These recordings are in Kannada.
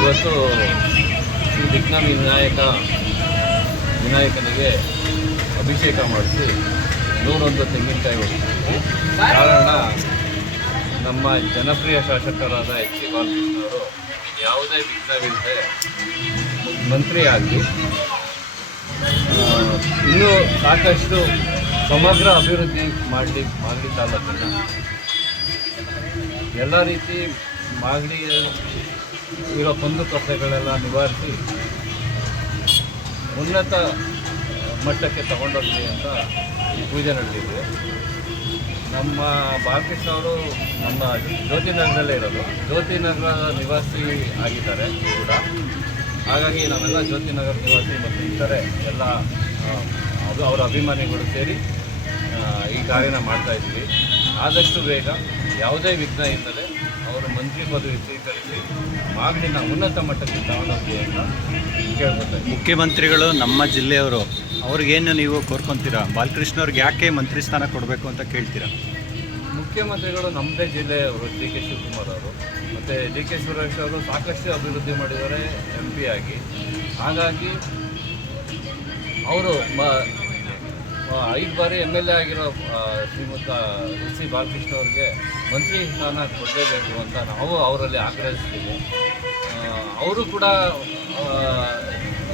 ಇವತ್ತು ಶ್ರೀ ವಿಘ್ನ ವಿನಾಯಕನಿಗೆ ಅಭಿಷೇಕ ಮಾಡಿಸಿ 101 ತೆಂಗಿನಕಾಯಿ ಹೊಡೆದಿದ್ದೀವಿ. ಕಾರಣ ನಮ್ಮ ಜನಪ್ರಿಯ ಶಾಸಕರಾದ ಎಚ್ ಸಿ ಬಾಲಕೃಷ್ಣ ಅವರು ಯಾವುದೇ ವಿಘ್ನವಿಲ್ಲದೆ ಮಂತ್ರಿಯಾಗಿ ಇನ್ನೂ ಸಾಕಷ್ಟು ಸಮಗ್ರ ಅಭಿವೃದ್ಧಿ ಮಾಡಲಿ ತಾಲೂಕನ್ನು ಎಲ್ಲ ರೀತಿ ಮಾಗಡಿ ಇರೋ ಕುಂದುಕೊರತೆಗಳೆಲ್ಲ ನಿವಾರಿಸಿ ಉನ್ನತ ಮಟ್ಟಕ್ಕೆ ತಗೊಂಡೋಗ್ಲಿ ಅಂತ ಈ ಪೂಜೆ ನಡೆದಿದೆ. ನಮ್ಮ ಬಾಲಕೃಷ್ಣ ಅವರು ನಮ್ಮ ಜ್ಯೋತಿನಗರದಲ್ಲೇ ಇರೋದು, ಜ್ಯೋತಿನಗರದ ನಿವಾಸಿ ಆಗಿದ್ದಾರೆ ಕೂಡ. ಹಾಗಾಗಿ ನಾವೆಲ್ಲ ಜ್ಯೋತಿನಗರ ನಿವಾಸಿ ಮತ್ತು ಇತರೆ ಎಲ್ಲ ಅವರ ಅಭಿಮಾನಿಗಳು ಸೇರಿ ಈ ಕಾರ್ಯನ ಮಾಡ್ತಾಯಿದ್ವಿ. ಆದಷ್ಟು ಬೇಗ ಯಾವುದೇ ವಿಘ್ನ ಇಲ್ಲದೆ ಅವರು ಮಂತ್ರಿ ಪದವಿ ಸ್ವೀಕರಿಸಿ ಮಾಗಡಿನ ಉನ್ನತ ಮಟ್ಟಕ್ಕೆ ತಗೊಂಡೋಗಿ ಅಂತ ಕೇಳ್ಕೊತಾರೆ. ಮುಖ್ಯಮಂತ್ರಿಗಳು ನಮ್ಮ ಜಿಲ್ಲೆಯವರು, ಅವ್ರಿಗೇನು ನೀವು ಕೋರ್ಕೊತೀರಾ? ಬಾಲಕೃಷ್ಣವ್ರಿಗೆ ಯಾಕೆ ಮಂತ್ರಿ ಸ್ಥಾನ ಕೊಡಬೇಕು ಅಂತ ಕೇಳ್ತೀರಾ? ಮುಖ್ಯಮಂತ್ರಿಗಳು ನಮ್ಮದೇ ಜಿಲ್ಲೆಯವರು, ಡಿ ಕೆ ಶಿವಕುಮಾರ್ ಅವರು ಮತ್ತು ಡಿ ಕೆ ಸುರೇಶ್ ಅವರು ಸಾಕಷ್ಟು ಅಭಿವೃದ್ಧಿ ಮಾಡಿದ್ದಾರೆ MP ಆಗಿ. ಹಾಗಾಗಿ ಅವರು 5 ಬಾರಿ MLA ಆಗಿರೋ ಶ್ರೀಮಂತ ಎಚ್ ಸಿ ಬಾಲಕೃಷ್ಣ ಅವ್ರಿಗೆ ಮಂತ್ರಿ ಸ್ಥಾನ ಕೊಡಲೇಬೇಕು ಅಂತ ನಾವು ಅವರಲ್ಲಿ ಆಗ್ರಹಿಸ್ತೀವಿ. ಅವರು ಕೂಡ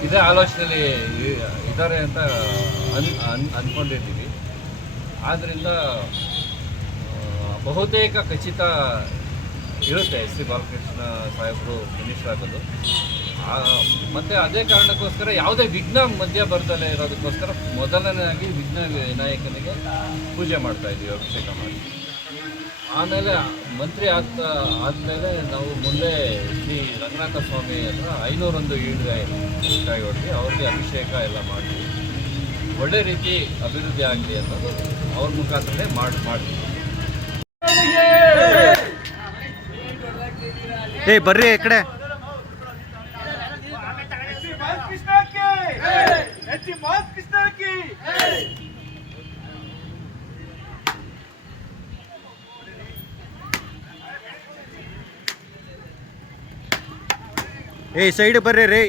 ಇದೇ ಆಲೋಚನೆಯಲ್ಲಿ ಇದ್ದಾರೆ ಅಂತ ಅಂದ್ಕೊಂಡಿದ್ದೀವಿ. ಆದ್ದರಿಂದ ಬಹುತೇಕ ಖಚಿತ ಇರುತ್ತೆ ಎಚ್ ಸಿ ಬಾಲಕೃಷ್ಣ ಸಾಹೇಬರು ಮಿನಿಸ್ಟರ್ ಆಗೋದು. ಮತ್ತು ಅದೇ ಕಾರಣಕ್ಕೋಸ್ಕರ ಯಾವುದೇ ವಿಘ್ನ ಮಧ್ಯ ಬರ್ತಲೇ ಇರೋದಕ್ಕೋಸ್ಕರ ಮೊದಲನೇದಾಗಿ ವಿಘ್ನ ವಿನಾಯಕನಿಗೆ ಪೂಜೆ ಮಾಡ್ತಾಯಿದ್ದೀವಿ, ಅಭಿಷೇಕ ಮಾಡಿ. ಆಮೇಲೆ ಮಂತ್ರಿ ಆದಮೇಲೆ ನಾವು ಮುಂದೆ ಶ್ರೀ ರಂಗನಾಥ ಸ್ವಾಮಿ ಹತ್ರ 501 ಈಡುಕಾಯಿ ಹೊಡೆದು ಅವ್ರಿಗೆ ಅಭಿಷೇಕ ಎಲ್ಲ ಮಾಡಿ ಒಳ್ಳೆ ರೀತಿ ಅಭಿವೃದ್ಧಿ ಆಗಲಿ ಅನ್ನೋದು ಅವ್ರ ಮುಖಾಂತರನೇ ಮಾಡ್ತೀವಿ. ಬರ್ರಿ ಈ ಕಡೆ. ಸೈಡ್ ಬರ್ರಿ ರೇ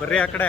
ಬರ್ರಿ ಆ ಕಡೆ.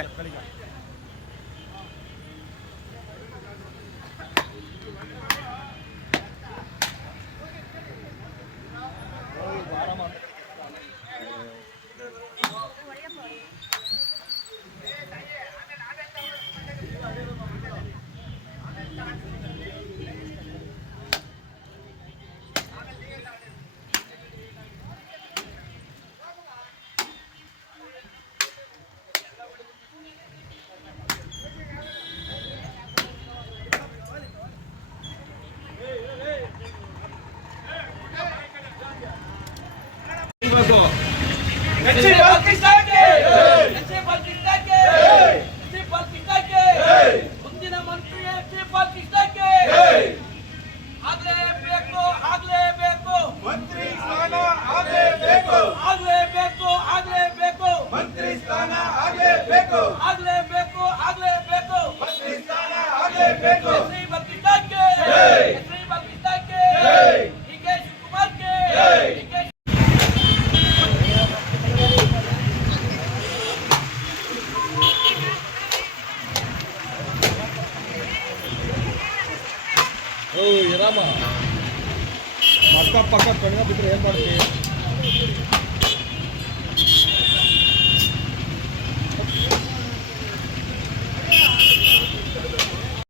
ಮುಂದಿನ ಮಂತ್ರಿ ಬಾಲಕೃಷ್ಣಕ್ಕೆ ಆಗ್ಲೇಬೇಕು ಮಂತ್ರಿ ಸ್ಥಾನ ಆಗ್ಲೇಬೇಕು ಮಂತ್ರಿ ಸ್ಥಾನ ಆಗ್ಲೇಬೇಕು ಮಂತ್ರಿ ಸ್ಥಾನ ಆಗ್ಲೇಬೇಕು. ಶ್ರೀ ಬಾಲಕೃಷ್ಣಕ್ಕೆ ಡಿ ಕೆ ಶಿವಕುಮಾರ್ಗೆ ರಾಮ ಅಕ್ಕ ಪಕ್ಕ ಕಣ್ಣ ಬಿಟ್ಟರೆ ಏನು ಮಾಡ್ತೀವಿ?